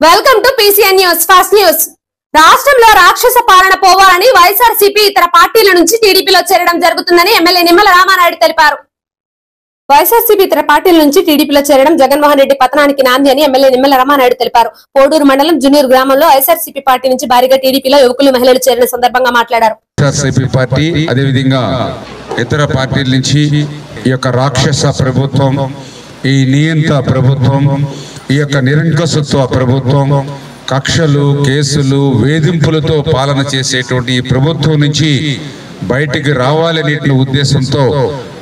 Welcome to PCN news fast news. రాష్ట్రంలో రాక్షస పాలన పోవాలని వైఎస్ఆర్సీపీ ఇతర పార్టీల నుంచి టీడీపీలో చేరడం జరుగుతుందని ఎమ్మెల్యే నిమ్మల రామానాయుడు తెలిపారు. వైఎస్ఆర్సీపీ ఇతర పార్టీల నుంచి టీడీపీలో చేరడం జగన్మోహన్ రెడ్డి పతనానికి నాంది అని ఎమ్మెల్యే నిమ్మల రామానాయుడు తెలిపారు. పోడూరు మండలం జున్నూరు గ్రామంలో వైఎస్ఆర్సీపీ పార్టీ నుంచి భారీగా టీడీపీలో యువకులు మహిళలు చేరిన సందర్భంగా మాట్లాడారు. వైఎస్ఆర్సీపీ పార్టీ అదే విధంగా ఇతర పార్టీల నుంచి ఈ యొక్క రాక్షస ప్రభుత్వం, ఈ నియంత ప్రభుత్వం, ఈ యొక్క నిరంకుశత్వ ప్రభుత్వం, కక్షలు, కేసులు, వేధింపులతో పాలన చేసేటువంటి ఈ ప్రభుత్వం నుంచి బయటికి రావాలనే ఉద్దేశంతో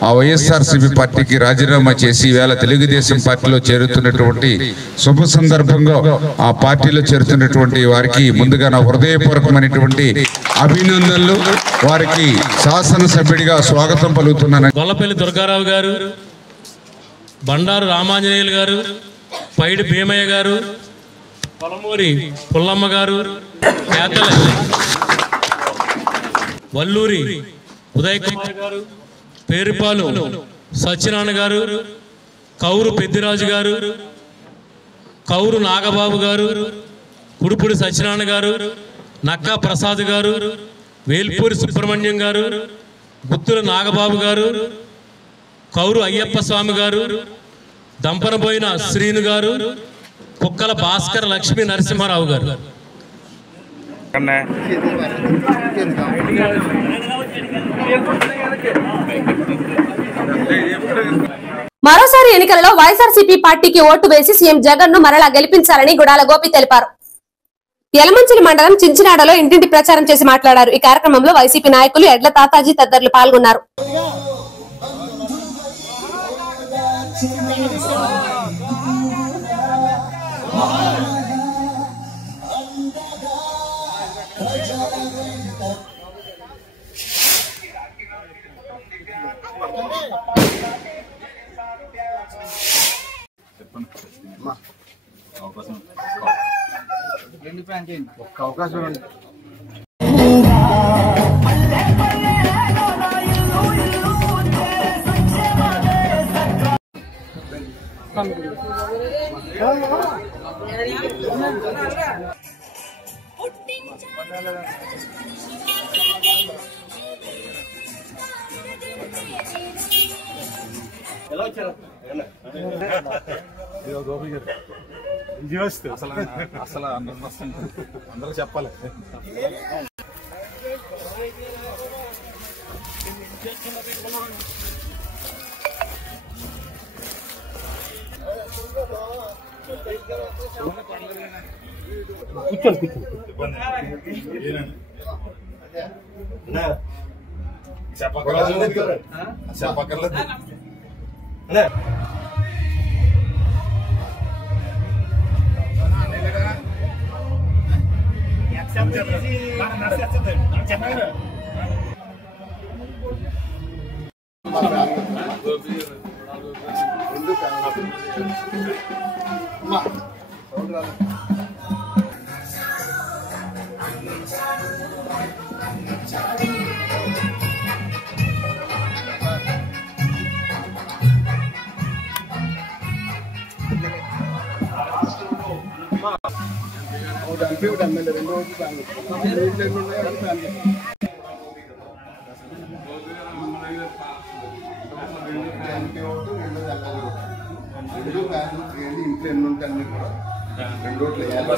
ఆ వైఎస్ఆర్సీపీ పార్టీకి రాజీనామా చేసి వేళ తెలుగుదేశం పార్టీలో చేరుతున్నటువంటి శుభ సందర్భంగా ఆ పార్టీలో చేరుతున్నటువంటి వారికి ముందుగా నా హృదయపూర్వకమైనటువంటి అభినందనలు. వారికి శాసనసభ్యుడిగా స్వాగతం పలుకుతున్నాను. గొల్లపల్లి దుర్గారావు గారు, బండారు రామాంజనేయులు గారు, పైడి భీమయ్య గారు, పొలమూరి పుల్లమ్మ గారు, వల్లూరి ఉదయ్ కుమార్ గారు, పేరుపాలు సత్యనారాయణ గారు, కౌరు పెద్దిరాజు గారు, కౌరు నాగబాబు గారు, కుడుపుడి సత్యనారాయణ గారు, నక్కా ప్రసాద్ గారు, వేల్పూరి సుబ్రహ్మణ్యం గారు, గుత్తుల నాగబాబు గారు, కౌరు అయ్యప్ప స్వామి గారు, దంపనబోయిన శ్రీను గారు, కుక్కల భాస్కర్ లక్ష్మీ నరసింహారావు గారు. మరోసారి ఎన్నికలలో వైఎస్ఆర్సీపీ పార్టీకి ఓటు వేసి సీఎం జగన్ ను మరలా గెలిపించాలని గుడాల గోపి తెలిపారు. యలమంచిలి మండలం చించినాడలో ఇంటింటి ప్రచారం చేసి మాట్లాడారు. ఈ కార్యక్రమంలో వైసీపీ నాయకులు ఎడ్ల తాతాజీ తదితరులు పాల్గొన్నారు. అవకాశం అసలు అందరూ చెప్పాలి. కూర్చోండి చెప్పక్కర్లేదు. ఇంట్లో ఎన్ని ఉంటాయి అన్ని కూడా 2 ఓట్లు వేయాలి.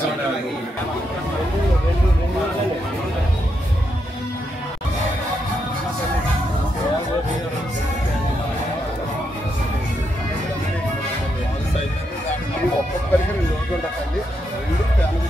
ఒక్కొక్కరికి 2 ఓట్లు ఉంటాయండి. 2 ఫ్యామిలీ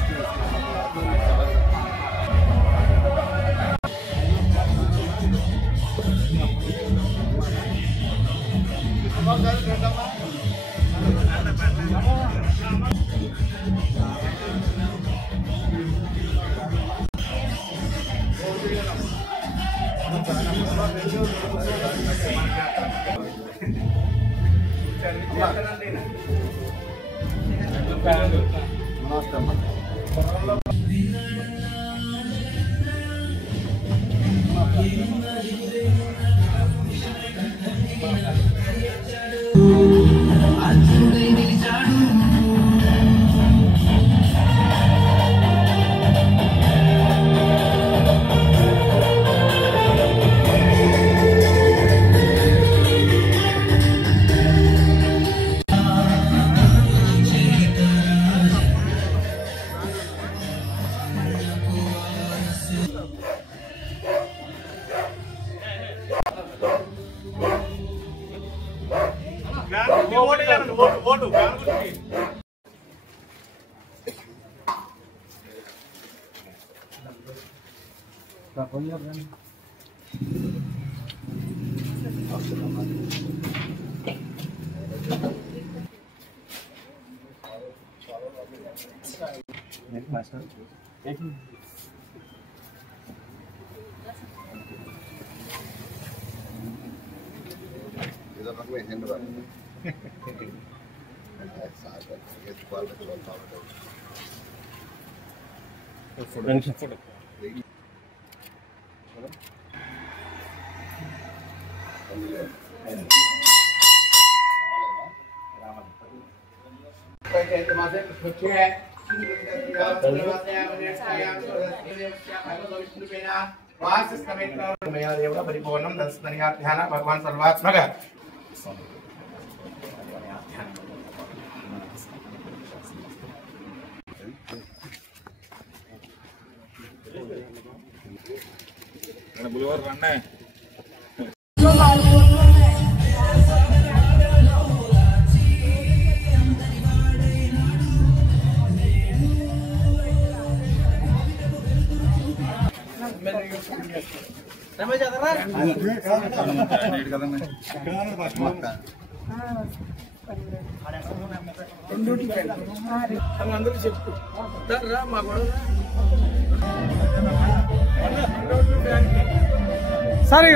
परिपूर्णं ध्यान भगवान सर्वात्मक సరే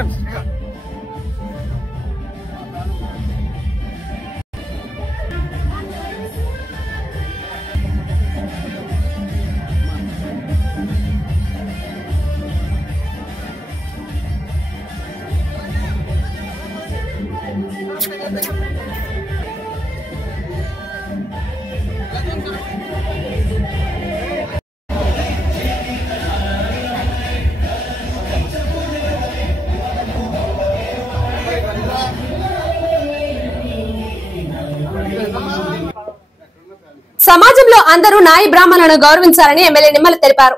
సమాజంలో అందరూ నాయి బ్రాహ్మణులను గౌరవించాలని ఎమ్మెల్యే నిమ్మల తెలిపారు.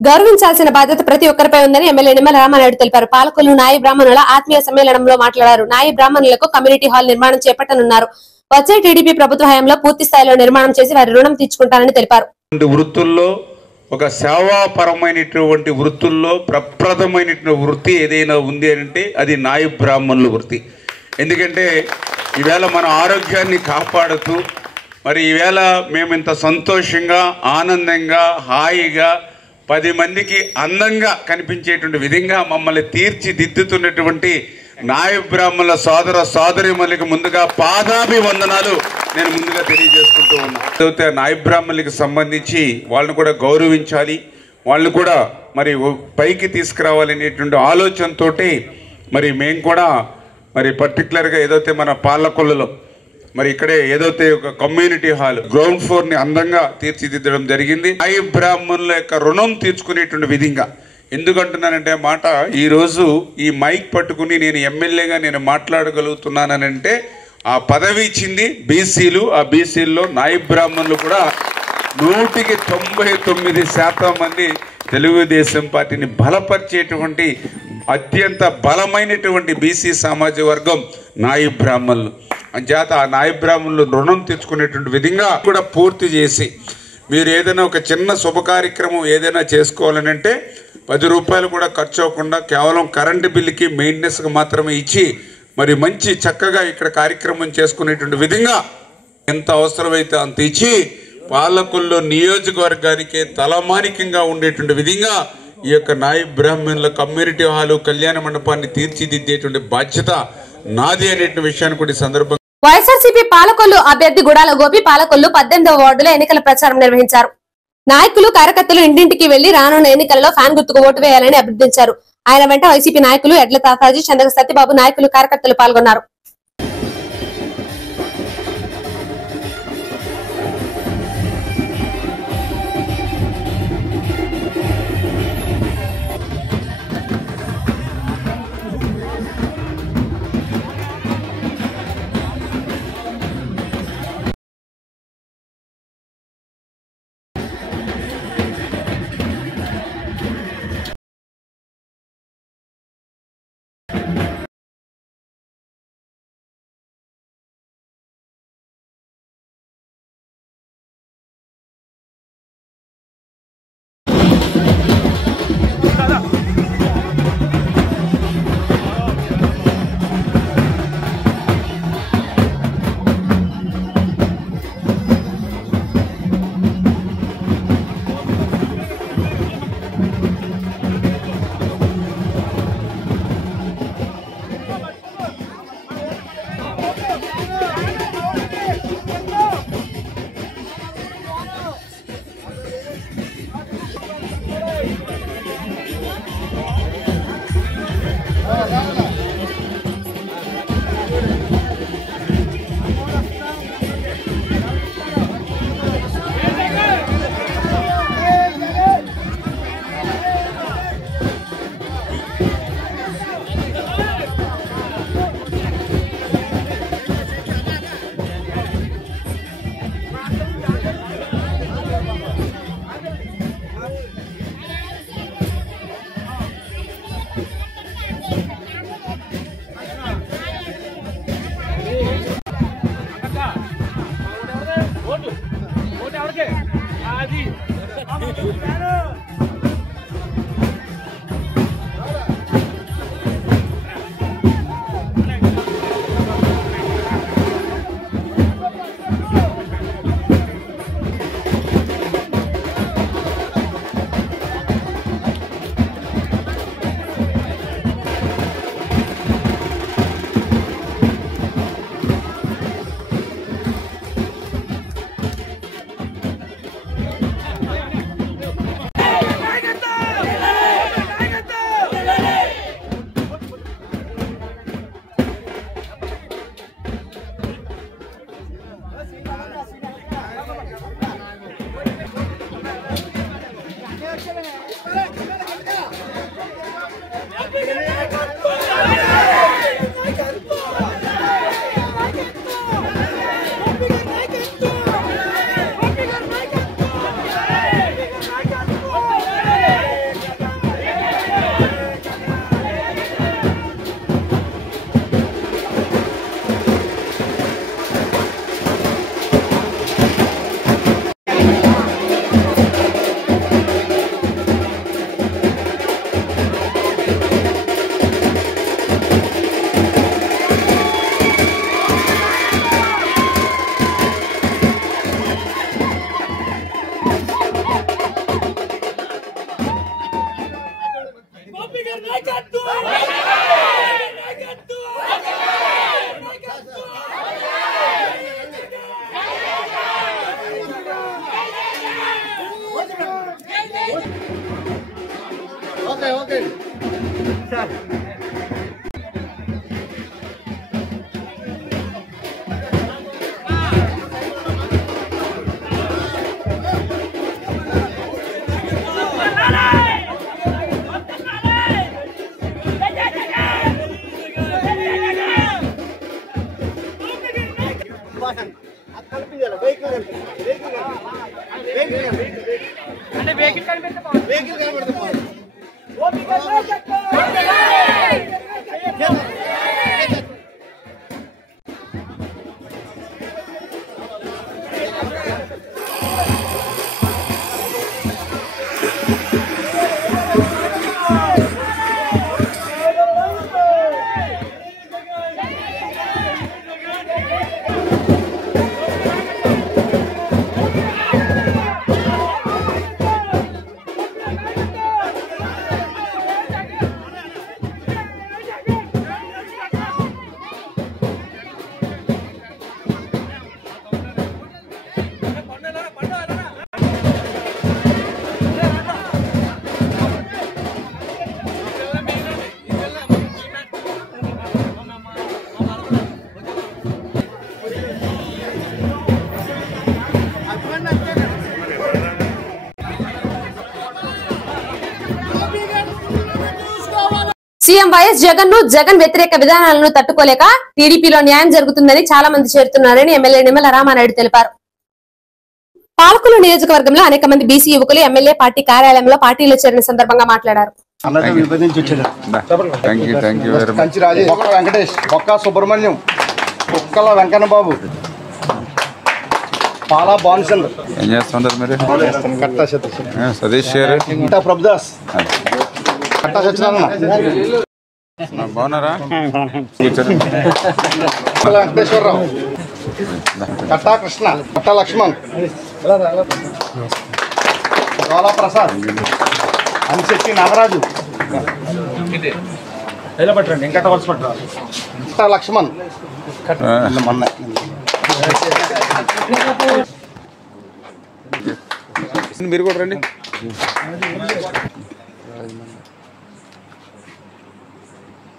గౌరవించాల్సిన బాధ్యత ప్రతి ఒక్కరిపై ఉందని ఎమ్మెల్యే నిమ్మల రామానాయుడు తెలిపారు. పాలకొల్లు నాయి బ్రాహ్మణుల ఆత్మీయ సమ్మేళనంలో మాట్లాడారు. నాయి బ్రాహ్మణులకు కమ్యూనిటీ హాల్ నిర్మాణం చేపట్టనున్నారు. వచ్చే టీడీపీ ప్రభుత్వ హయాంలో పూర్తి స్థాయిలో నిర్మాణం చేసి వారి రుణం తీర్చుకుంటారని తెలిపారు. వృత్తుల్లో ఒక సేవాపరమైనటువంటి వృత్తుల్లో ప్రప్రథమైనటువంటి వృత్తి ఏదైనా ఉంది అంటే అది నాయి బ్రాహ్మణుల వృత్తి. ఎందుకంటే ఈవేళ మన ఆరోగ్యాన్ని కాపాడుతూ మరి ఈవేళ మేము ఇంత సంతోషంగా ఆనందంగా హాయిగా 10 మందికి అందంగా కనిపించేటువంటి విధంగా మమ్మల్ని తీర్చిదిద్దుతున్నటువంటి నాయి బ్రాహ్మణుల సోదర సోదరీమణులకు ముందుగా పాదాభివందనాలు నేను ముందుగా తెలియజేసుకుంటూ ఉన్నాను. నాయి బ్రాహ్మణులకు సంబంధించి వాళ్ళని కూడా గౌరవించాలి, వాళ్ళని కూడా మరి పైకి తీసుకురావాలనేటువంటి ఆలోచనతో మరి మేము కూడా మరి పర్టికులర్గా ఏదైతే మన పాలకొల్లులో మరి ఇక్కడే ఏదైతే ఒక కమ్యూనిటీ హాల్ గ్రౌండ్ ఫ్లోర్ని అందంగా తీర్చిదిద్దడం జరిగింది. నాయి బ్రాహ్మణుల యొక్క రుణం తీర్చుకునేటువంటి విధంగా. ఎందుకంటున్నానంటే మాట ఈరోజు ఈ మైక్ పట్టుకుని నేను ఎమ్మెల్యేగా నేను మాట్లాడగలుగుతున్నానంటే ఆ పదవి ఇచ్చింది బీసీలు. ఆ బీసీల్లో నాయి బ్రాహ్మణులు కూడా 99% మంది తెలుగుదేశం పార్టీని బలపరిచేటువంటి అత్యంత బలమైనటువంటి బీసీ సామాజిక వర్గం నాయి బ్రాహ్మణులు. అంచేత ఆ నాయి బ్రాహ్మణులు రుణం తెచ్చుకునేటువంటి విధంగా కూడా పూర్తి చేసి మీరు ఏదైనా ఒక చిన్న శుభ కార్యక్రమం ఏదైనా చేసుకోవాలని అంటే 10 రూపాయలు కూడా ఖర్చు అవ్వకుండా కేవలం కరెంటు బిల్లుకి మెయింటెనెన్స్కి మాత్రమే ఇచ్చి మరి మంచి చక్కగా ఇక్కడ కార్యక్రమం చేసుకునేటువంటి విధంగా ఎంత అవసరమైతే అంత ఇచ్చి పాలకొల్లు నియోజకవర్గానికి తలమానికంగా ఉండేటువంటి విధంగా ఈ యొక్క నాయి బ్రాహ్మణుల కమ్యూనిటీ హాలు కళ్యాణ మండపాన్ని తీర్చిదిద్దేటువంటి బాధ్యత నాది అనేటువంటి విషయాన్ని కూడా ఈ సందర్భంగా వైఎస్ఆర్సీపీ పాలకొల్లు అభ్యర్థి గుడాల గోపి పాలకొల్లు 18వ వార్డులో ఎన్నికల ప్రచారం నిర్వహించారు. నాయకులు కార్యకర్తలు ఇంటింటికి వెళ్లి రానున్న ఎన్నికలలో ఫ్యాన్ గుర్తుకు ఓటు వేయాలని అభ్యర్థించారు. ఆయన వెంట వైసీపీ నాయకులు ఎడ్ల తాతాజీ, చంద్ర సత్యబాబు నాయకులు కార్యకర్తలు పాల్గొన్నారు. సీఎం వైఎస్ జగన్ వ్యతిరేక విధానాలను తట్టుకోలేక టీడీపీలో న్యాయం జరుగుతుందని చాలా మంది చేరుతున్నారని ఎమ్మెల్యే నిమ్మల రామానాయుడు తెలిపారు. పాలకులు నియోజకవర్గంలో అనేక మంది బీసీ యువకులు ఎమ్మెల్యే పార్టీ కార్యాలయంలో పార్టీలో చేరిన సందర్భంగా మాట్లాడారు. వెంకటేష్, బొక్క సుబ్రహ్మణ్యం, కుక్కల వెంకన్నబాబు, పాలా భానుచంద్ర, ఏం చేస్తుంటారు మీరు? కట్టా సతీష్ గారు, ఇంటా ప్రభుదాస్, కట్టా సత్యనారాయణ, బాగున్నారా? వెంకటేశ్వరరావు, కట్టా కృష్ణ, కట్టా లక్ష్మణ్, గోలా ప్రసాద్, అంశెట్టి నాగరాజు, కట్టా లక్ష్మణ్, మీరు కూడా రండి.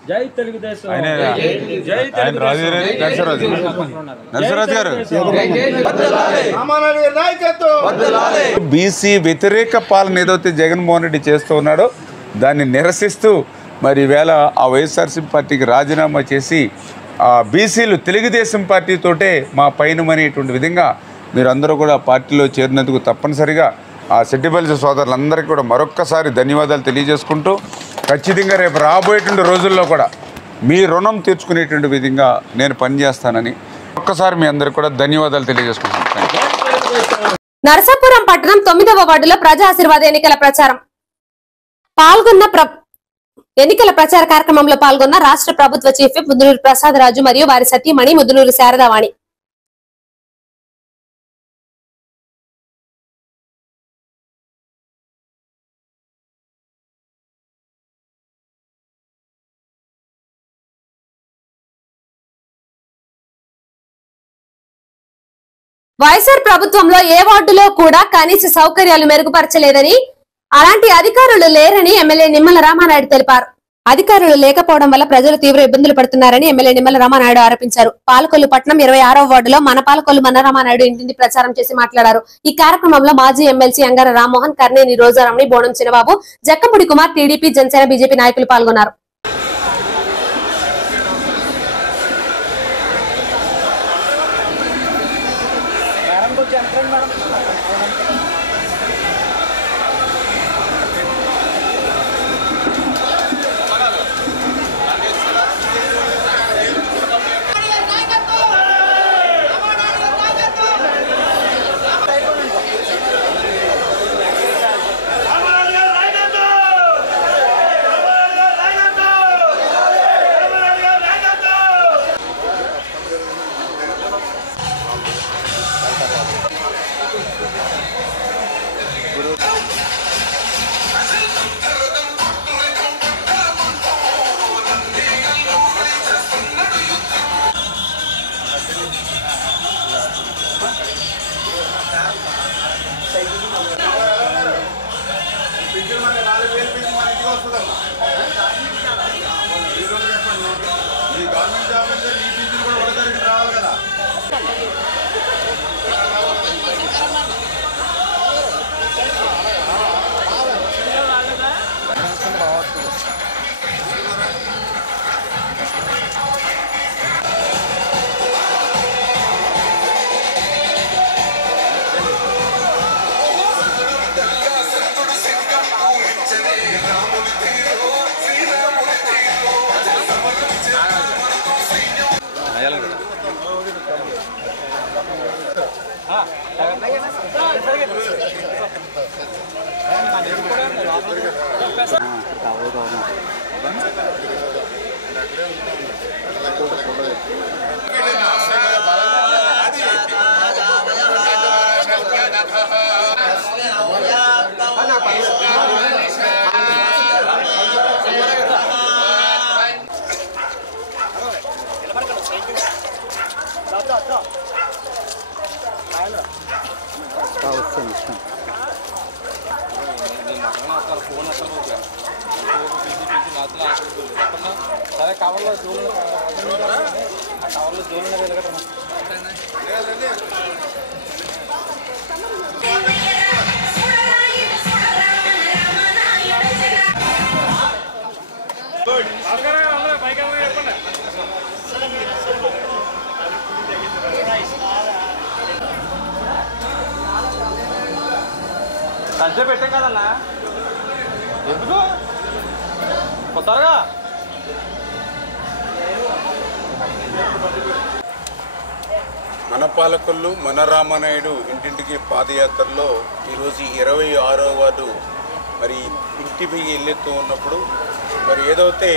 జై తెలుగుదేశం. నరసరాజు గారు, బీసీ వ్యతిరేక పాలన ఏదైతే జగన్మోహన్ రెడ్డి చేస్తూ ఉన్నాడో దాన్ని నిరసిస్తూ మరి ఈవేళ ఆ వైఎస్ఆర్సీపీ పార్టీకి రాజీనామా చేసి బీసీలు తెలుగుదేశం పార్టీతోటే మా పైనమనేటువంటి విధంగా మీరందరూ కూడా పార్టీలో చేరినందుకు తప్పనిసరిగా ఆ సెట్టిబల్సి సోదరులందరికీ కూడా మరొక్కసారి ధన్యవాదాలు తెలియజేసుకుంటూ ఖచ్చితంగా రేపు రాబోయేటువంటి రోజుల్లో కూడా మీ రుణం తీర్చుకునేటువంటి విధంగా నేను పనిచేస్తానని ఒక్కసారి మీ అందరికీ కూడా ధన్యవాదాలు తెలియజేసుకుంటున్నాను. నరసాపురం పట్టణం 9వ వార్డులో ప్రజా ఆశీర్వాద ఎన్నికల ప్రచార కార్యక్రమంలో పాల్గొన్న రాష్ట్ర ప్రభుత్వ చీఫ్ విప్ ముద్దునూరి ప్రసాద్ రాజు మరియు వారి సతీమణి ముద్దునూరి శారదావాణి. వైఎస్ఆర్ ప్రభుత్వంలో ఏ వార్డులో కూడా కనీస సౌకర్యాలు మెరుగుపరచలేదని, అలాంటి అధికారులు లేరని ఎమ్మెల్యే నిమ్మల రామానాయుడు తెలిపారు. అధికారులు లేకపోవడం వల్ల ప్రజలు తీవ్ర ఇబ్బందులు పడుతున్నారని ఎమ్మెల్యే నిమ్మల రామానాయుడు ఆరోపించారు. పాలకొల్లు పట్టణం 26వ వార్డులో మన పాలకొల్లు మన రామానాయుడు ఇంటింటి ప్రచారం చేసి మాట్లాడారు. ఈ కార్యక్రమంలో మాజీ ఎమ్మెల్సీ అంగార రామ్మోహన్, కర్నేని రోజారామణి, బోనం చిన్నబాబు, జక్కపూడి కుమార్, టీడీపీ, జనసేన, బీజేపీ నాయకులు పాల్గొన్నారు. సరే కవర్లో జోలు ఆ కవర్లో జోలు వెలగటం సంచే పెట్టాం కదన్నా ఎందుకు కొత్తగా మన పాలకులు మన రామానాయుడు ఇంటింటికి పాదయాత్రలో ఈరోజు 26వ వార్డు మరి ఇంటికి వెళ్ళేస్తూ ఉన్నప్పుడు మరి ఏదైతే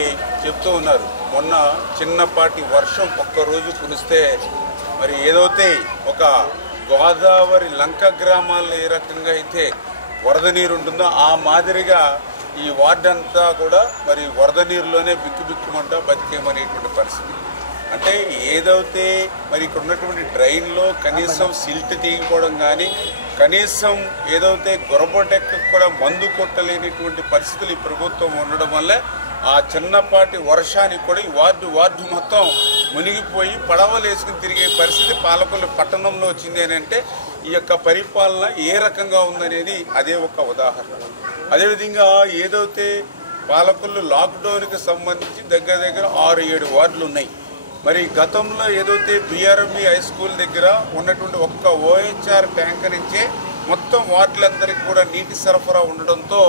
చెప్తూ ఉన్నారు మొన్న చిన్నపాటి వర్షం ఒక్కరోజు కురిస్తే మరి ఏదైతే ఒక గోదావరి లంక గ్రామాల్లో ఏ రకంగా అయితే వరద నీరు ఉంటుందో ఆ మాదిరిగా ఈ వార్డు అంతా కూడా మరి వరద నీరులోనే బిక్కుబిక్కుమంటా బతికేమనేటువంటి పరిస్థితి. అంటే ఏదైతే మరి ఇక్కడ ఉన్నటువంటి డ్రైన్లో కనీసం సిల్ట్ తీయకపోవడం కానీ కనీసం ఏదైతే గొరబొటెక్కు కూడా మందు కొట్టలేనిటువంటి పరిస్థితులు ఈ ప్రభుత్వం ఉండడం వల్లే ఆ చిన్నపాటి వర్షానికి కూడా ఈ వార్డు మొత్తం మునిగిపోయి పడవలు వేసుకుని తిరిగే పరిస్థితి పాలకొల్లు పట్టణంలో వచ్చింది అని అంటే ఈ యొక్క పరిపాలన ఏ రకంగా ఉందనేది అదే ఒక ఉదాహరణ. అదేవిధంగా ఏదైతే పాలకొల్లు లాక్డౌన్కి సంబంధించి దగ్గర 6-7 వార్డులు ఉన్నాయి. మరి గతంలో ఏదైతే బిఆర్ఎంబి హై స్కూల్ దగ్గర ఉన్నటువంటి ఒక్క ఓహెచ్ఆర్ ట్యాంక్ నుంచే మొత్తం వార్డులందరికీ కూడా నీటి సరఫరా ఉండడంతో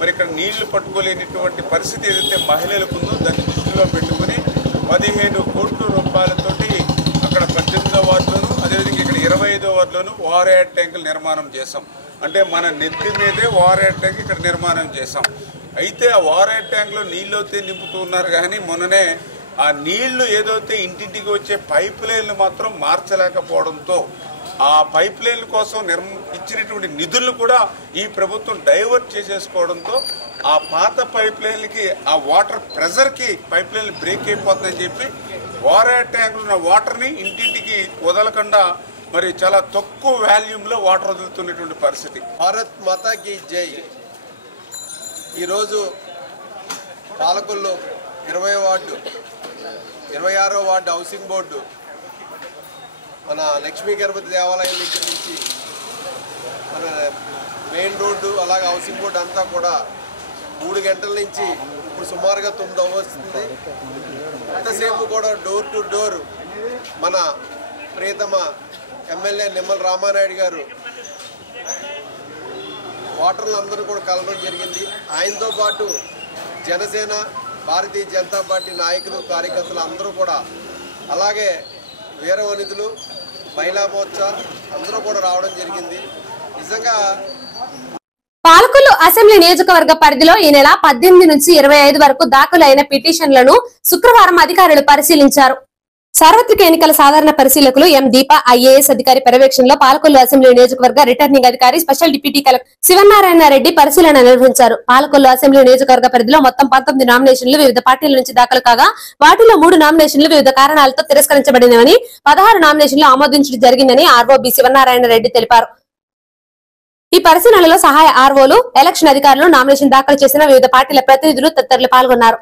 మరి ఇక్కడ నీళ్లు పట్టుకోలేనిటువంటి పరిస్థితి ఏదైతే మహిళలకు ఉందో దాన్ని దృష్టిలో పెట్టుకుని 15 కోట్ల రూపాయలతోటి అక్కడ 18వ వార్డులోను అదేవిధంగా ఇక్కడ 25వ వార్డులోను వార్ ట్యాంకులు నిర్మాణం చేశాం. అంటే మన నెత్తి మీదే వార్ ట్యాంక్ ఇక్కడ నిర్మాణం చేశాం. అయితే ఆ వార్ ట్యాంక్లో నీళ్ళు అయితే నింపుతూ ఉన్నారు కానీ మొన్ననే ఆ నీళ్లు ఏదైతే ఇంటింటికి వచ్చే పైప్ లైన్లు మాత్రం మార్చలేకపోవడంతో ఆ పైప్ లైన్ల కోసం ఇచ్చినటువంటి నిధులను కూడా ఈ ప్రభుత్వం డైవర్ట్ చేసేసుకోవడంతో ఆ పాత పైప్ లైన్లకి ఆ వాటర్ ప్రెజర్కి పైప్ లైన్లు బ్రేక్ అయిపోతుందని చెప్పి వార్ ట్యాంకులు ఉన్న వాటర్ని ఇంటింటికి వదలకుండా మరి చాలా తక్కువ వాల్యూమ్లో వాటర్ వదులుతున్నటువంటి పరిస్థితి. భారత్ మాతాకి జై. ఈరోజు పాలకొల్లు 20వ వార్డు 26వ వార్డు హౌసింగ్ బోర్డు మన లక్ష్మీ గణపతి దేవాలయం దగ్గర నుంచి మన మెయిన్ రోడ్డు అలాగే హౌసింగ్ బోర్డు అంతా కూడా 3 గంటల నుంచి ఇప్పుడు సుమారుగా 9 వస్తుంది. అంతసేపు కూడా డోర్ టు డోర్ మన ప్రియతమ ఎమ్మెల్యే నిమ్మల రామానాయుడు గారు వాటర్లు అందరూ కూడా కలవడం జరిగింది. ఆయనతో పాటు జనసేన భారతీయ జనతా పార్టీ నాయకులు కార్యకర్తలు అందరూ కూడా అలాగే వీరవనితులు మహిళా మోర్చా అందరూ కూడా రావడం జరిగింది. నిజంగా పాలకొల్లు అసెంబ్లీ నియోజకవర్గ పరిధిలో ఈ నెల 18 నుంచి 25 వరకు దాఖలు అయిన పిటిషన్లను శుక్రవారం అధికారులు పరిశీలించారు. సార్వత్రిక ఎన్నికల సాధారణ పరిశీలకులు ఎం దీప ఐఏఎస్ అధికారి పర్యవేక్షణలో పాలకొల్లు అసెంబ్లీ నియోజకవర్గ రిటర్నింగ్ అధికారి special deputy collector Sivanarayana Reddy పరిశీలన నిర్వహించారు. పాలకొల్లు అసెంబ్లీ నియోజకవర్గ పరిధిలో మొత్తం 19 నామినేషన్లు వివిధ పార్టీల నుంచి దాఖలు కాగా వాటిలో 3 నామినేషన్లు వివిధ కారణాలతో తిరస్కరించబడినవని 16 నామినేషన్లు ఆమోదించడం జరిగిందని ఆర్ఓ బి శివనారాయణ రెడ్డి తెలిపారు. ఈ పరిశీలనలో సహాయ ఆర్ఓలు, ఎలక్షన్ అధికారులు, నామినేషన్ దాఖలు చేసిన వివిధ పార్టీల ప్రతినిధులు తదితరులు పాల్గొన్నారు.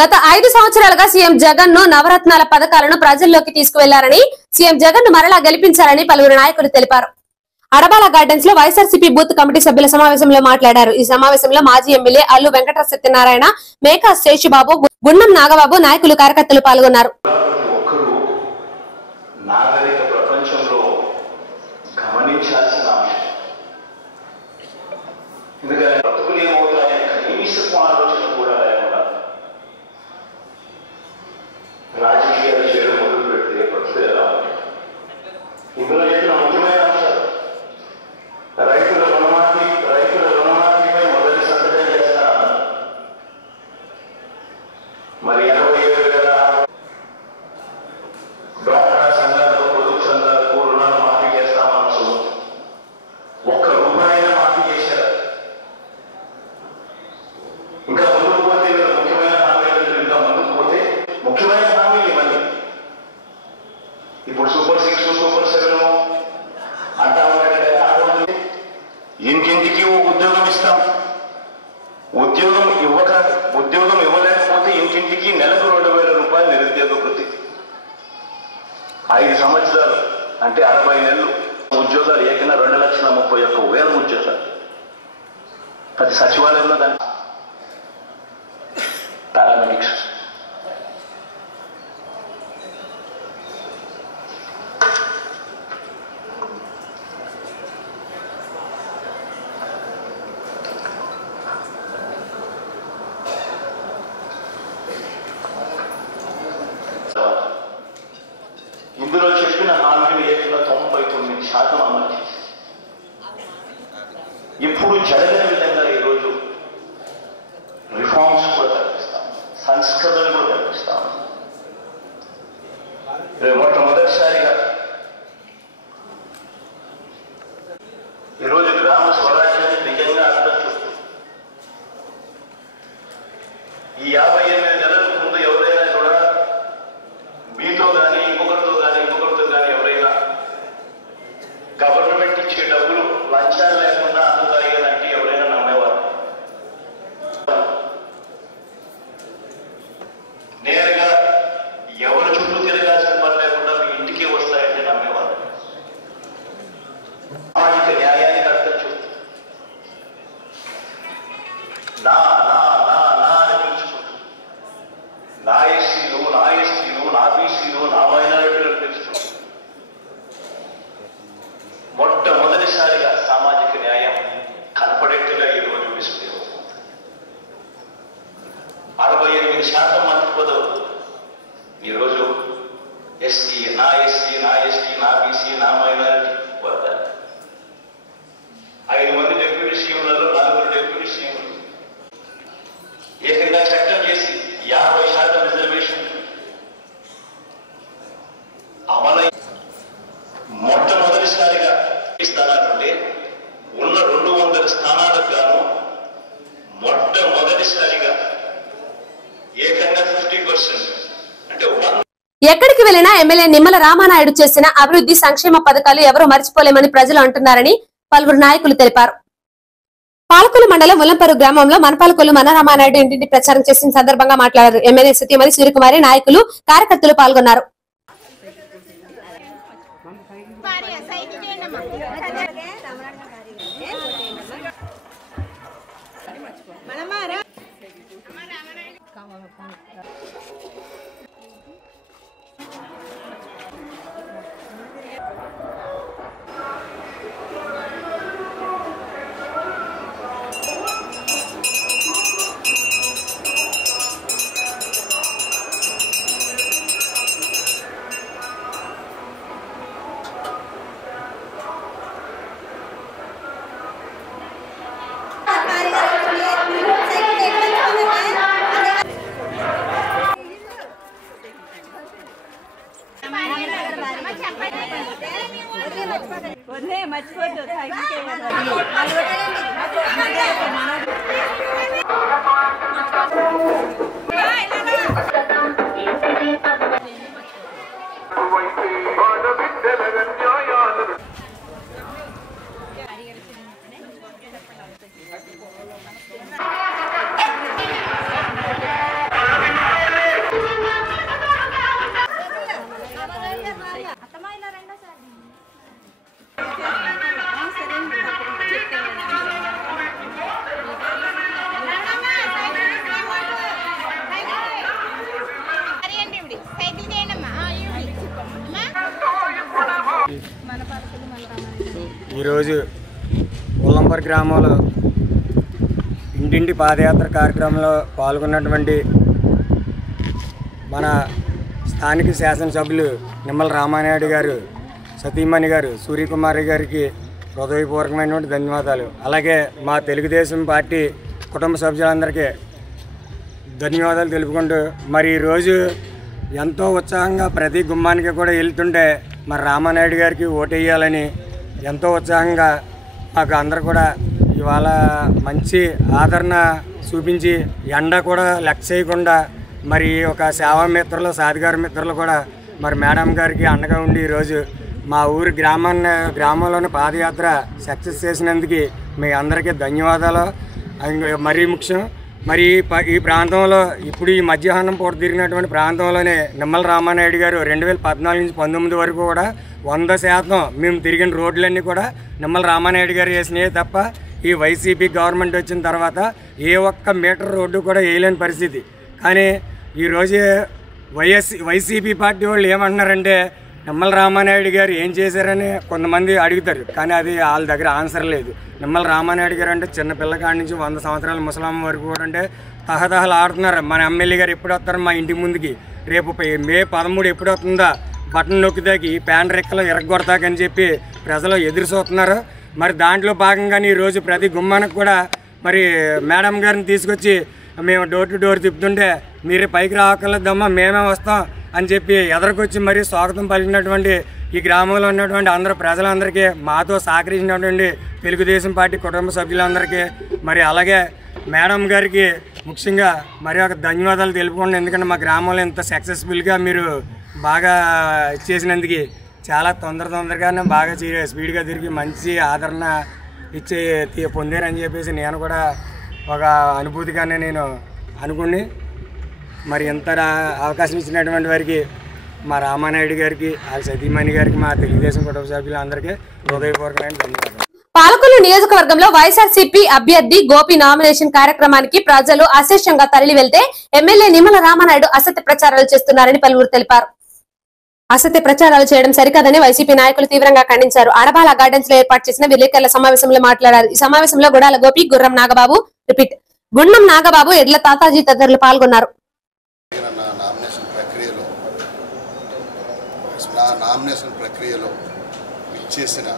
గత 5 సంవత్సరాలుగా సీఎం జగన్ ను నవరత్నాల పథకాలను ప్రజల్లోకి తీసుకువెళ్లారని, సీఎం జగన్ ను మరలా గెలిపించారని పలువురు నాయకులు తెలిపారు. అడబాల గార్డెన్స్ లో వైఎస్ఆర్సీపీ బూత్ కమిటీ సభ్యుల సమావేశంలో మాట్లాడారు. ఈ సమావేశంలో మాజీ ఎమ్మెల్యే అల్లు వెంకట సత్యనారాయణ, మేకా శేషుబాబు, గుండం నాగబాబు, నాయకులు, కార్యకర్తలు పాల్గొన్నారు. రాజకీయాలు చేయడం మొదలు పెడితే పరిస్థితి ఎలా ఉంది? ఇందులో చెప్పిన ముఖ్యమైన అంశాలు రైతుల రుణమాఫీపై మొదటి సంతకం చేస్తాను. మరి 87,000 డ్వాక్రా సంఘాలకు పొదుపు సంఘాలకు రుణాలు మాఫీ చేస్తామనసు. ఒక్క రూపాయైనా మాఫీ చేశారు. ఇంకా ముందుకు పోతే ముఖ్యమైన హామీలు ఇంకా ముందుకు పోతే ముఖ్యమైన హామీలు ఇవన్నీ. ఇప్పుడు సూపర్ 6 సూపర్ 7 అంటా ఉంటాడు కదా. ఇంటింటికి ఉద్యోగం ఇస్తాం. ఉద్యోగం ఇవ్వలేకపోతే ఇంటింటికి నెలకు 2,000 రూపాయలు నిరుద్యోగ వృత్తి. 5 సంవత్సరాలు అంటే 60 నెలలు ఉద్యోగాలు ఏకంగా 2,31,000 ఉద్యోగాలు. ప్రతి సచివాలయంలో దాని పారామెడిక్స్ ఇందులో చెప్పిన హామీలు ఏకంగా 99% అమలు చేసి ఇప్పుడు జరగని విధంగా ఈరోజు రిఫార్మ్స్ కూడా కల్పిస్తాం, సంస్కరణలు కూడా కల్పిస్తాం. మొట్టమొదటిసారిగా ఈరోజు గ్రామ స్వరాజ్యాన్ని నిజంగా అర్థం చేస్తుంది. ఈ 58 నెలల ముందు ఎవరైనా కూడా మీతో కానీ ఇంకొకరితో కానీ ఎవరైనా గవర్నమెంట్ ఇచ్చే డబ్బులు లంచాలు లేకుండా అందుతాయి అంటే ఎవరైనా నమ్మేవారు? నేరుగా ఎవరు చుట్టూ తిరగాల్సిన పని లేకుండా మీ ఇంటికి వస్తాయంటే నమ్మేవారు? సామాజిక న్యాయానికి అర్థం చూస్తుంది. నా నా నా నా అని పిలుచుకుంటుంది. నా ఎస్సీలు, నా ఎస్టీలు, నా బీసీలు, నా మైనారిటీలు పిలుస్తుంది. మొట్టమొదటిసారిగా సామాజిక న్యాయం కనపడేట్టుగా ఈరోజు డిస్ప్లే అవుతుంది. 68% మంత్రి పదవులు ఈరోజు ఎస్టీ, నా ఎస్టీ, నా ఎస్టీ, నా బీసీ, నా మైనారిటీ వర్గాలు. 5 మంది డిప్యూటీ సీఎంలలో 4 డిప్యూటీ సీఎంలు ఏకంగా చట్టం చేసి 50% రిజర్వేషన్ అమలై మొట్టమొదటిసారిగా స్థానాలుంటే ఉన్న 200 స్థానాలకు గాను మొట్టమొదటిసారిగా ఏకంగా 50% అంటే ఎక్కడికి వెళ్లినా ఎమ్మెల్యే నిమ్మల రామానాయుడు చేసిన అభివృద్ధి సంక్షేమ పథకాలు ఎవరూ మర్చిపోలేమని ప్రజలు అంటున్నారని పలువురు నాయకులు తెలిపారు. పాలకొల్లు మండలం ములంపరు గ్రామంలో మనపాలకొల్లు మన రామానాయుడు ఇంటింటి ప్రచారం చేసిన సందర్భంగా మాట్లాడారు. ఎమ్మెల్యే సత్యమణి, సూర్యకుమారి, నాయకులు, కార్యకర్తలు పాల్గొన్నారు. ఈరోజు ముల్లంపర్ గ్రామంలో ఇంటింటి పాదయాత్ర కార్యక్రమంలో పాల్గొన్నటువంటి మన స్థానిక శాసనసభ్యులు నిమ్మల రామానాయుడు గారు సతీమణి గారు సూర్యకుమారి గారికి హృదయపూర్వకమైనటువంటి ధన్యవాదాలు. అలాగే మా తెలుగుదేశం పార్టీ కుటుంబ సభ్యులందరికీ ధన్యవాదాలు తెలుపుకుంటూ మరి ఈరోజు ఎంతో ఉత్సాహంగా ప్రతి గుమ్మానికి కూడా వెళ్తుంటే మరి రామానాయుడు గారికి ఓటేయాలని ఎంతో ఉత్సాహంగా మాకు అందరూ కూడా ఇవాళ మంచి ఆదరణ చూపించి ఎండ కూడా లెక్క చేయకుండా మరి ఒక సేవా మిత్రులు సాధికార మిత్రులు కూడా మరి మేడం గారికి అండగా ఉండి ఈరోజు మా ఊరి గ్రామంలోని పాదయాత్ర సక్సెస్ చేసినందుకు మీ అందరికీ ధన్యవాదాలు. మరీ ముఖ్యం మరి ఈ ప్రాంతంలో ఇప్పుడు ఈ మధ్యాహ్నం పూట తిరిగినటువంటి ప్రాంతంలోనే నిమ్మల రామానాయుడు గారు 2014 నుంచి 19 వరకు కూడా 100% మేము తిరిగిన రోడ్లన్నీ కూడా నిమ్మల రామానాయుడు గారు వేసినాయి తప్ప ఈ వైసీపీ గవర్నమెంట్ వచ్చిన తర్వాత ఏ ఒక్క మీటర్ రోడ్డు కూడా వేయలేని పరిస్థితి. కానీ ఈరోజు వైసీపీ పార్టీ వాళ్ళు ఏమంటున్నారంటే నిమ్మల రామానాయుడు గారు ఏం చేశారని కొంతమంది అడుగుతారు, కానీ అది వాళ్ళ దగ్గర ఆన్సర్ లేదు. నిమ్మల రామానాయుడు గారు అంటే చిన్నపిల్లకాడి నుంచి 100 సంవత్సరాల ముసలాం వరకు కూడా అంటే తహతహలు ఆడుతున్నారు. మన ఎమ్మెల్యే గారు ఎప్పుడు వస్తారు మా ఇంటి ముందుకి, రేపు మే 13 ఎప్పుడు వస్తుందా, బటన్ నొక్కుతాకి ప్యాన్ రెక్కలు ఎరగొడతాకని చెప్పి ప్రజలు ఎదురు చూస్తున్నారు. మరి దాంట్లో భాగంగానే ఈరోజు ప్రతి గుమ్మానికి కూడా మరి మేడం గారిని తీసుకొచ్చి మేము డోర్ టు డోర్ తిప్పుతుంటే మీరు పైకి రావక్కర్లేదమ్మా మేమే వస్తాం అని చెప్పి ఎదరికొచ్చి మరీ స్వాగతం పలికినటువంటి ఈ గ్రామంలో ఉన్నటువంటి అందరూ ప్రజలందరికీ మాతో సహకరించినటువంటి తెలుగుదేశం పార్టీ కుటుంబ సభ్యులందరికీ మరి అలాగే మేడం గారికి ముఖ్యంగా మరి ఒక ధన్యవాదాలు తెలుపుకోండి. ఎందుకంటే మా గ్రామంలో ఇంత సక్సెస్ఫుల్గా మీరు బాగా చేసినందుకు చాలా తొందరగానే బాగా స్పీడ్గా తిరిగి మంచి ఆదరణ పొందారని చెప్పేసి నేను కూడా ఒక అనుభూతిగానే నేను అనుకుని మరి ఎంత అవకాశం ఇచ్చినటువంటి వారికి మా రామానాయుడు గారికి ఆ సతీమణి గారికి మా తెలుగుదేశం కుటుంబ సభ్యులందరికీ హృదయపూర్వకమైన ధన్యవాదాలు. పాలకొల్లు నియోజకవర్గంలో వైఎస్ఆర్సీపీ అభ్యర్థి గోపి నామినేషన్ కార్యక్రమానికి ప్రజలు అశేషంగా తరలి వెళ్తే ఎమ్మెల్యే నిమ్మల రామానాయుడు అసత్య ప్రచారాలు చేస్తున్నారని పలువురు తెలిపారు. అసత్య ప్రచారాలు చేయడం సరికాదని వైసీపీ నాయకులు తీవ్రంగా ఖండించారు. అడబాల గార్డెన్స్ లో ఏర్పాటు చేసిన విలేకరుల సమావేశంలో మాట్లాడారు. ఈ సమావేశంలో గుడాల గోపి, గుండం నాగబాబు, ఎడ్ల తాతాజీ తదితరులు పాల్గొన్నారు. నామినేషన్ ప్రక్రియలో ఇచ్చేసిన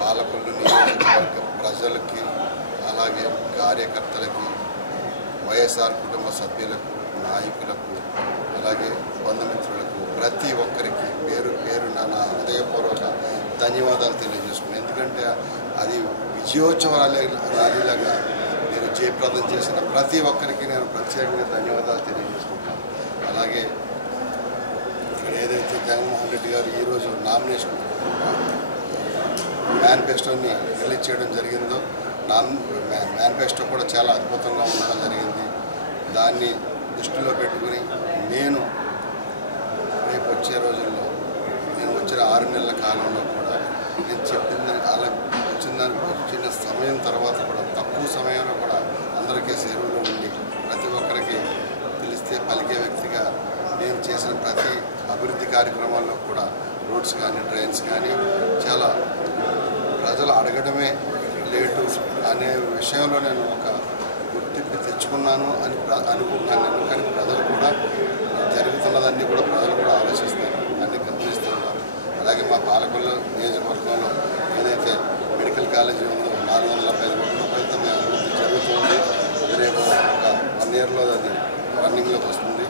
పాలకొల్లు నియోజకవర్గ ప్రజలకి అలాగే కార్యకర్తలకి వైఎస్ఆర్ కుటుంబ సభ్యులకు నాయకులకు అలాగే బంధుమిత్రులకు ప్రతి ఒక్కరికి పేరు పేరున నా హృదయపూర్వక ధన్యవాదాలు తెలియజేసుకున్నాను. ఎందుకంటే అది విజయోత్సవాలాగా నేను జయప్రదం చేసిన ప్రతి ఒక్కరికి నేను ప్రత్యేకంగా ధన్యవాదాలు తెలియజేసుకుంటాను. అలాగే ఇక్కడ ఏదైతే జగన్మోహన్ రెడ్డి గారు ఈరోజు నామినేషన్ మేనిఫెస్టోని రిలీజ్ చేయడం జరిగిందో మేనిఫెస్టో కూడా చాలా అద్భుతంగా ఉండడం జరిగింది. దాన్ని దృష్టిలో పెట్టుకుని నేను రేపు వచ్చే రోజుల్లో నేను వచ్చిన 6 నెలల కాలంలో కూడా నేను చెప్పింది అలా వచ్చిన సమయం తర్వాత కూడా తక్కువ సమయంలో కూడా అందరికీ సేవలో ఉండి ప్రతి ఒక్కరికి పిలిస్తే పలికే వ్యక్తిగా నేను చేసిన ప్రతి అభివృద్ధి కార్యక్రమాల్లో కూడా రోడ్స్ కానీ డ్రైన్స్ కానీ చాలా ప్రజలు అడగడమే లేటు అనే విషయంలో నేను ఒక గుర్తింపు తెచ్చుకున్నాను అని అనుకుంటున్నాను. నేను కానీ ప్రజలు కూడా జరుగుతున్నదన్నీ కూడా ప్రజలు కూడా ఆలోచిస్తారు, అన్నీ గమనిస్తూ ఉన్నారు. అలాగే మా పాలకొల్లు నియోజకవర్గంలో ఏదైతే మెడికల్ కాలేజీ ఉందో 475 కోట్ల రూపాయలతో మేము అభివృద్ధి జరుగుతుంది. రేపు ఒక 1 ఇయర్లో అది రన్నింగ్లోకి వస్తుంది.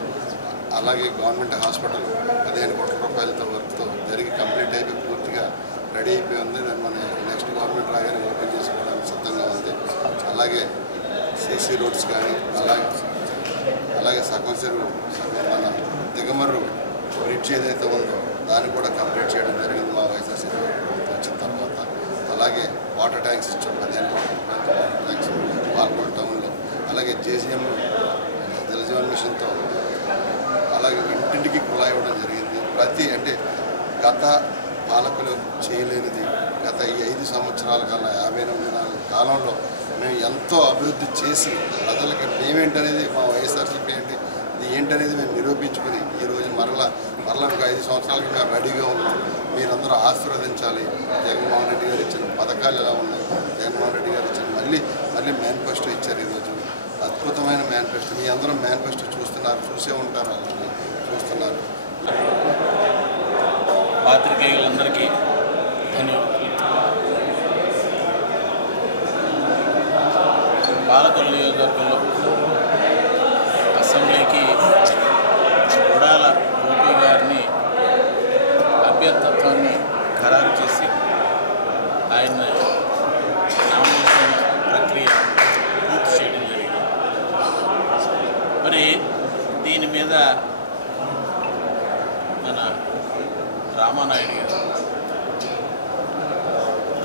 అలాగే గవర్నమెంట్ హాస్పిటల్ 15 కోట్ల రూపాయలతో వర్క్తో జరిగి కంప్లీట్ అయిపోయి పూర్తిగా రెడీ అయిపోయి ఉంది. దాన్ని మన నెక్స్ట్ గవర్నమెంట్ రాగానే ఓపెన్ చేసుకోవడానికి సిద్ధంగా ఉంది. అలాగే సీసీ రోడ్స్ కానీ అలాగే సగం చెరువు మన దిగమర్రు బ్రిడ్జ్ ఏదైతే ఉందో దాన్ని కూడా కంప్లీట్ చేయడం జరిగింది మా వైఎస్ఆర్సీపీ వచ్చిన తర్వాత. అలాగే వాటర్ ట్యాంక్స్ ఇచ్చాం 15 కోట్ల రూపాయలతో వాటర్ ట్యాంక్స్ పాల్గొండ టౌన్లో. అలాగే జేసీఎం జలజీవన్ మిషన్తో అలాగే ఇంటింటికి కుళాయి ఇవ్వడం జరిగింది. అంటే గత పాలకులు చేయలేనిది గత ఈ 5 సంవత్సరాల కన్నా 59 నెలల కాలంలో మేము ఎంతో అభివృద్ధి చేసి ప్రజలకు మేమేంటనేది మా వైఎస్ఆర్సీపీ ఏంటి ఇది ఏంటనేది మేము నిరూపించుకుని ఈరోజు మరలా ఒక 5 సంవత్సరాలకి మేము రెడీగా ఉన్నాం. మీరందరూ ఆశీర్వదించాలి. జగన్మోహన్ రెడ్డి గారు ఇచ్చిన పథకాలు ఎలా ఉన్నాయి, జగన్మోహన్ రెడ్డి గారు ఇచ్చిన మళ్ళీ మేనిఫెస్టో ఇచ్చారు. ఈరోజు అద్భుతమైన మేనిఫెస్టో. మీ అందరూ మేనిఫెస్టో చూస్తున్నారు, చూసే ఉంటారు, చూస్తున్నారు. పాత్రికేయులందరికీ ధన్యవాదాలు. పాలకొల్లు నియోజకవర్గంలో అసెంబ్లీకి ఉడాల గోపి గారిని అభ్యర్థత్వాన్ని ఖరారు చేసి ఆయన నామినేషన్ ప్రక్రియ పూర్తి చేయడం జరిగింది. మరి దీని మీద మన రామానాయుడు గారు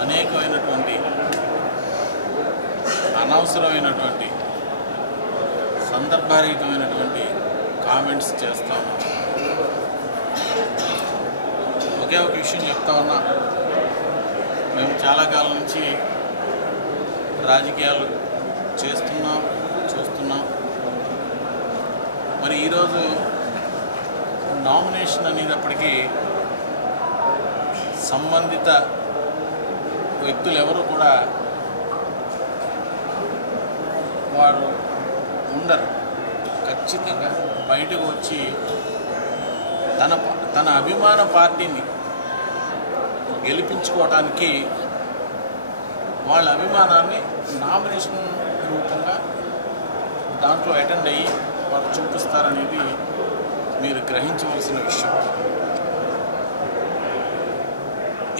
అనేకమైనటువంటి అనవసరమైనటువంటి సందర్భారహితమైనటువంటి కామెంట్స్ చేస్తాం. ఒకే ఒక విషయం చెప్తా ఉన్నా, మేము చాలా కాలం నుంచి రాజకీయాలు చేస్తున్నాం, చూస్తున్నాం. మరి ఈరోజు నామినేషన్ అనేటప్పటికీ సంబంధిత వ్యక్తులు ఎవరు కూడా వారు ఉండరు. ఖచ్చితంగా బయటకు వచ్చి తన అభిమాన పార్టీని గెలిపించుకోవడానికి వాళ్ళ అభిమానాన్ని నామినేషన్ రూపంగా దాంట్లో అటెండ్ అయ్యి వారు చూపిస్తారనేది మీరు గ్రహించవలసిన విషయం.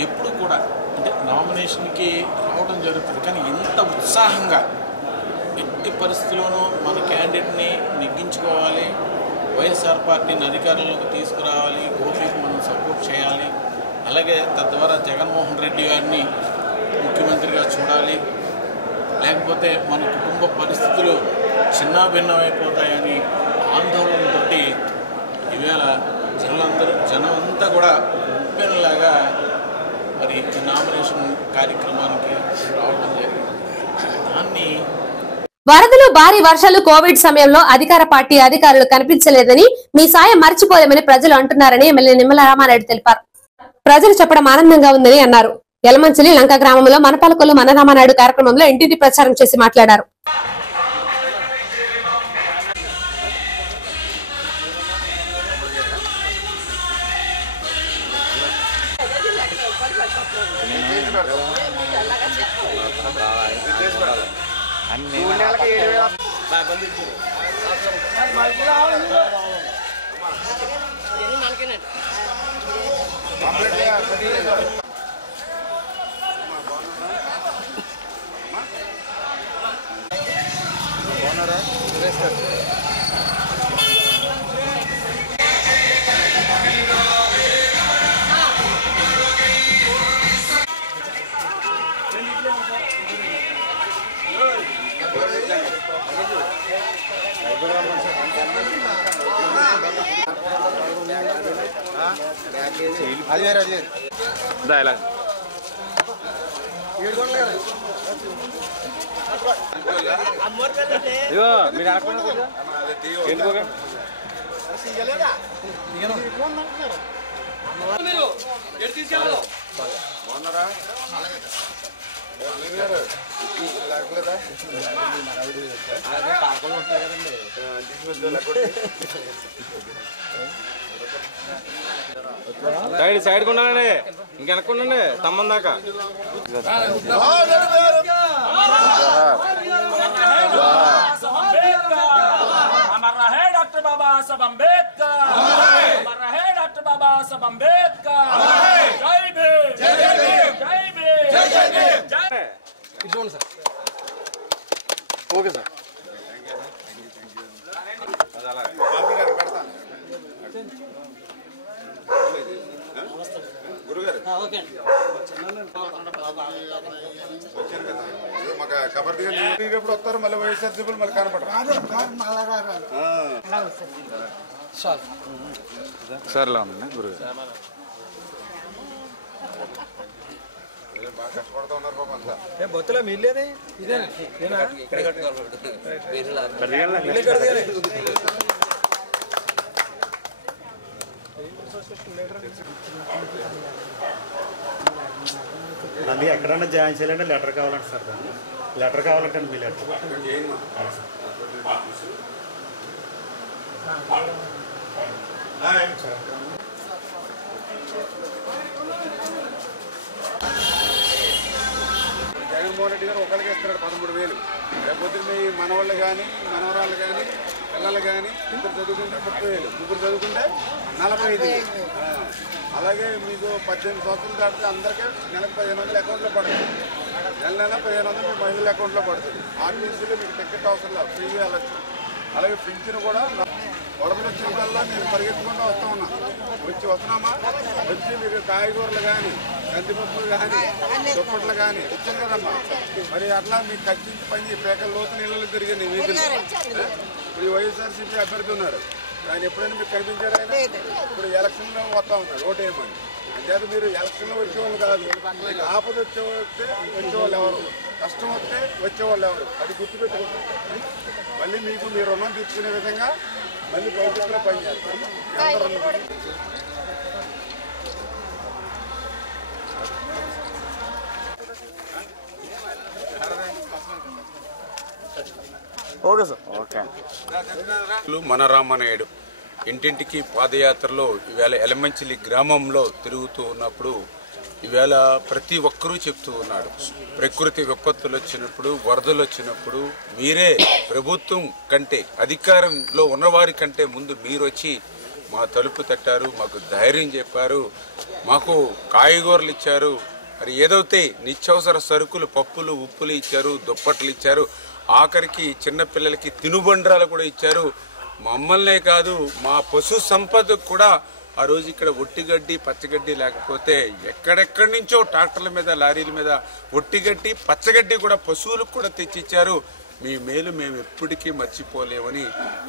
ఎప్పుడు కూడా అంటే నామినేషన్కి రావడం జరుగుతుంది, కానీ ఇంత ఉత్సాహంగా ఎట్టి పరిస్థితుల్లోనూ మన క్యాండిడేట్ని నెగ్గించుకోవాలి, వైఎస్ఆర్ పార్టీని అధికారంలోకి తీసుకురావాలి, గోపికి మనం సపోర్ట్ చేయాలి, అలాగే తద్వారా జగన్మోహన్ రెడ్డి గారిని ముఖ్యమంత్రిగా చూడాలి, లేకపోతే మన కుటుంబ పరిస్థితులు చిన్నాభిన్నమైపోతాయని ఆందోళనతో ఈవేళ జనం అంతా కూడా ఉప్పెనలాగా మరి నామినేషన్ కార్యక్రమానికి రావడం జరిగింది. దాన్ని వరదలు, భారీ వర్షాలు, కోవిడ్ సమయంలో అధికార పార్టీ అధికారులు కనిపించలేదని, మీ సాయం మర్చిపోలేమని ప్రజలు అంటున్నారని ఎమ్మెల్యే నిమ్మల రామానాయుడు తెలిపారు. ప్రజలు చెప్పడం ఆనందంగా ఉందని అన్నారు. యలమంచిలి లంక గ్రామంలో మనపాలకొల్లు మన రామానాయుడు కార్యక్రమంలో ఇంటింటి ప్రచారం చేసి మాట్లాడారు. సైడ్ కొండాలండి, ఇంకెనక్కుండండి తమ్మం దాకా. अमर रहे डॉक्टर बाबा साहब अम्बेडकर, अमर रहे डॉक्टर बाबा साहब अम्बेडकर। जय भीम, जय भीम, जय भीम, जय भीम, जय। Okay sir. గురుగారు ఎప్పుడు వస్తారు మళ్ళీ వైఎస్ఆర్ సిబుల్ మళ్ళీ కనపడరు. సరేలా ఉందండి గురుగారు. బాగా కష్టపడుతూ ఉన్నారు పాపం అంతా. బొత్తులో మిల్లేదే ఇదేనా? అది ఎక్కడన్నా జాయిన్ చేయాలంటే లెటర్ కావాలంటే సార్, దాన్ని లెటర్ కావాలంటే మీ లెటర్. జగన్మోహన్ రెడ్డి గారు ఒకరికి ఇస్తున్నాడు 13,000. రేపొద్దు మీ మనవాళ్ళు కానీ మనవరాళ్ళు కానీ పిల్లలు కానీ ఇద్దరు చదువుకుంటే 30,000, ముగ్గురు చదువుకుంటే 45,000. అలాగే మీకు 18 సంవత్సరాలు దాటితే అందరికీ నెలకు 1,500 అకౌంట్లో పడుతుంది. నెల 1,500 మీ మహిళల అకౌంట్లో పడుతుంది. ఆర్టీసీలో మీకు టికెట్ అవసరం లేదు, ఫ్రీగా వెళ్ళచ్చు. అలాగే పింఛను కూడా వరదలు వచ్చిన కల్లా నేను పరిగెత్తుకుంటూ వస్తున్నామా వచ్చి మీకు కాయగూరలు కానీ కందిపప్పులు కానీ దుప్పట్లు కానీ ఇచ్చాను కదమ్మా. మరి అట్లా మీకు ఖర్చించి పని పేకల లోతు నీళ్ళు తిరిగింది వీధులు. ఇప్పుడు ఈ వైఎస్ఆర్సీపీ అభ్యర్థి ఉన్నారు, ఆయన ఎప్పుడైనా మీకు కనిపించారు? ఆయన ఇప్పుడు ఎలక్షన్లో వస్తూ ఉన్నారు ఓటు వేయమని. అంతేత మీరు ఎలక్షన్లో వచ్చేవాళ్ళు కాదు, మీకు ఆపద వచ్చేవాళ్ళు ఎవరు, కష్టం వస్తే వచ్చేవాళ్ళు ఎవరు, అది గుర్తుపెట్టుకుంటారు. మళ్ళీ మీకు మీ రుణం తీర్చుకునే విధంగా మళ్ళీ భవిష్యత్తులో పనిచేస్తాం. Okay sir. ఓకే. మన రామనాయుడు ఇంటింటికి పాదయాత్రలో ఈవేళ ఎలమంచిలి గ్రామంలో తిరుగుతూ ఉన్నప్పుడు ఈవేళ ప్రతి ఒక్కరూ చెప్తూ ఉన్నాడు, ప్రకృతి విపత్తులు వచ్చినప్పుడు, వరదలు వచ్చినప్పుడు మీరే ప్రభుత్వం కంటే అధికారంలో ఉన్నవారి కంటే ముందు మీరు వచ్చి మా తలుపు తట్టారు, మాకు ధైర్యం చెప్పారు, మాకు కాయగూరలు ఇచ్చారు, మరి ఏదైతే నిత్యావసర సరుకులు పప్పులు ఉప్పులు ఇచ్చారు, దుప్పట్లు ఇచ్చారు, ఆఖరికి చిన్నపిల్లలకి తినుబండ్రాలు కూడా ఇచ్చారు. మమ్మల్నే కాదు మా పశు సంపదకు కూడా ఆ రోజు ఇక్కడ ఒట్టిగడ్డి పచ్చగడ్డి లేకపోతే ఎక్కడెక్కడి నుంచో ట్రాక్టర్ల మీద లారీల మీద ఒట్టిగడ్డి పచ్చగడ్డి కూడా పశువులకు కూడా తెచ్చిచ్చారు. మీ మేలు మేము ఎప్పటికీ మర్చిపోలేమని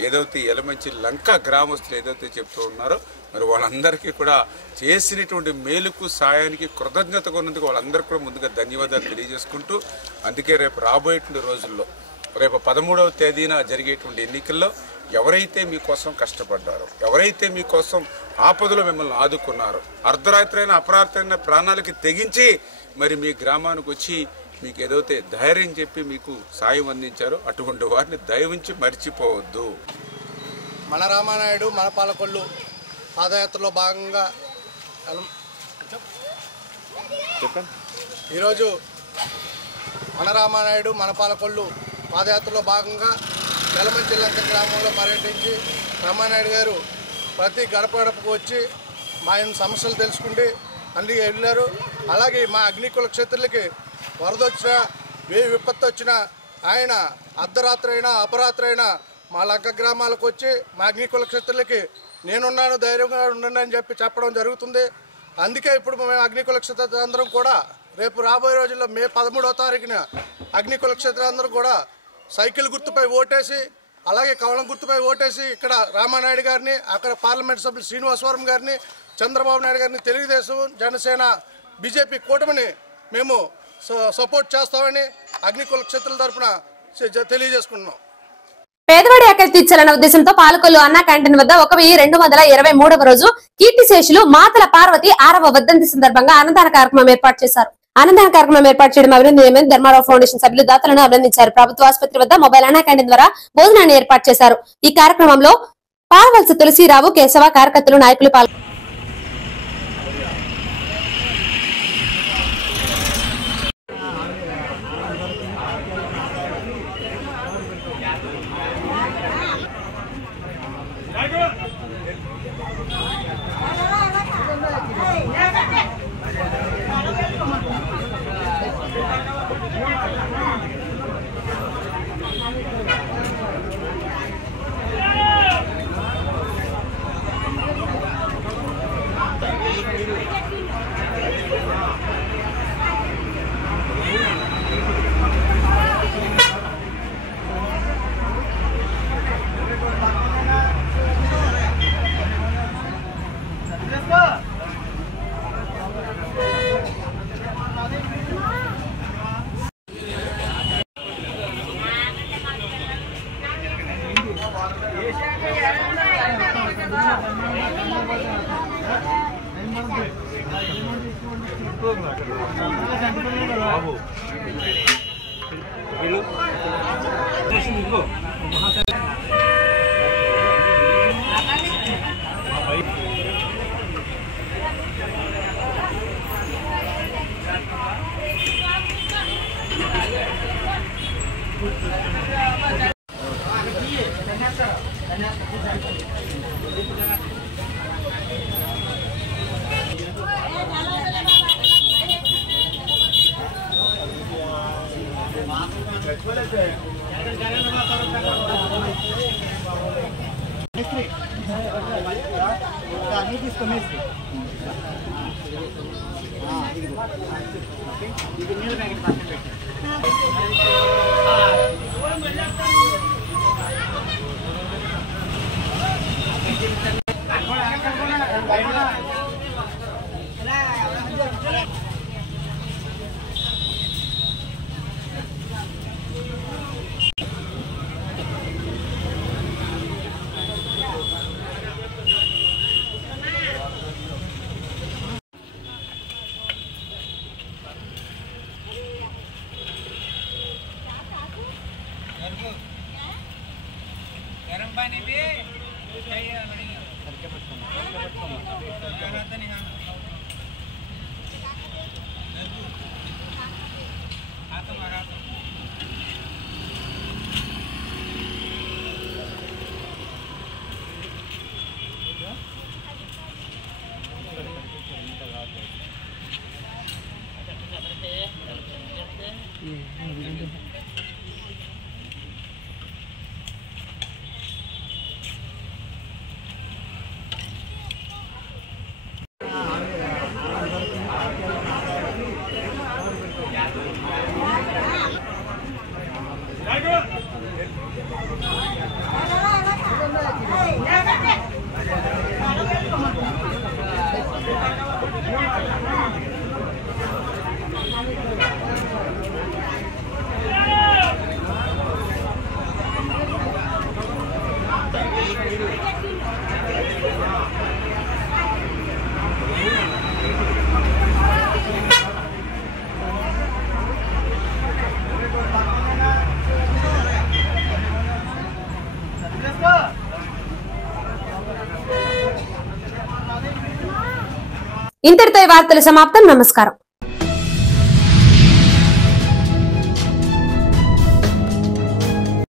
ఏదైతే ఎలమంచి లంక గ్రామస్తులు ఏదైతే చెప్తూ ఉన్నారో మరి వాళ్ళందరికీ కూడా చేసినటువంటి మేలుకు సాయానికి కృతజ్ఞతగా ఉన్నందుకు వాళ్ళందరికీ కూడా ముందుగా ధన్యవాదాలు తెలియజేసుకుంటూ, అందుకే రేపు రాబోయేటువంటి రోజుల్లో రేపు 13వ తేదీన జరిగేటువంటి ఎన్నికల్లో ఎవరైతే మీకోసం కష్టపడ్డారో, ఎవరైతే మీకోసం ఆపదలో మిమ్మల్ని ఆదుకున్నారో, అర్ధరాత్రి అయినా అపరాత్రి అయినా ప్రాణాలకి తెగించి మరి మీ గ్రామానికి వచ్చి మీకు ఏదైతే ధైర్యం చెప్పి మీకు సాయం అందించారో అటువంటి వారిని దయవుంచి మర్చిపోవద్దు. మన రామానాయుడు మన పాలకొల్లు పాదయాత్రలో భాగంగా ఈరోజు మన రామానాయుడు మన పాలకొల్లు పాదయాత్రలో భాగంగా ఎలమంచి లంక గ్రామంలో పర్యటించి రామానాయుడు గారు ప్రతి గడప గడపకు వచ్చి మా సమస్యలు తెలుసుకుంటే అన్ని వెళ్ళారు. అలాగే మా అగ్నికుల క్షేత్రులకి వరద వచ్చినా ఏ విపత్తు వచ్చినా ఆయన అర్ధరాత్రి అయినా అపరాత్రి అయినా మా లంక గ్రామాలకు వచ్చి మా అగ్నికుల క్షేత్రులకి నేనున్నాను ధైర్యంగా ఉండండి అని చెప్పడం జరుగుతుంది. అందుకే ఇప్పుడు మేము అగ్నికుల క్షేత్రులందరం కూడా రేపు రాబోయే రోజుల్లో మే 13వ తారీఖున అగ్నికుల క్షేత్రులందరూ కూడా సైకిల్ గుర్తుపై ఓటేసి అలాగే కవలం గుర్తుపై ఓటేసి ఇక్కడ రామానాయుడు గారిని, అక్కడ పార్లమెంట్ సభ్యులు శ్రీనివాసవరం గారిని, చంద్రబాబు నాయుడు గారిని, తెలుగుదేశం జనసేన బీజేపీ కూటమిని మేము సపోర్ట్ చేస్తామని అగ్నికుల క్షేత్రుల తరఫున తెలియజేసుకుంటున్నాం. పేదవాడి ఆకలి తీర్చాలన్న ఉద్దేశంతో పాలకొల్లు అన్నా క్యాంటీన్ వద్ద 1223వ రోజు కీర్తిశేషులు మాతల పార్వతి 6వ వర్ధంతి సందర్భంగా అన్నదాన కార్యక్రమం ఏర్పాటు చేశారు. అన్నదాన కార్యక్రమం ఏర్పాటు చేయడం అభినందనీయమని ధర్మారావు ఫౌండేషన్ సభ్యులు దాతలను అభినందించారు. ప్రభుత్వ ఆసుపత్రి వద్ద మొబైల్ అన్నా క్యాంటీన్ ద్వారా భోజనాన్ని ఏర్పాటు చేశారు. ఈ కార్యక్రమంలో పాల్వలస తులసిరావు, కేశవ, కార్యకర్తలు, నాయకులు పాల్గొన్నారు. गरम पानी भी ఇంతటితో ఈ వార్తలు సమాప్తం. నమస్కారం.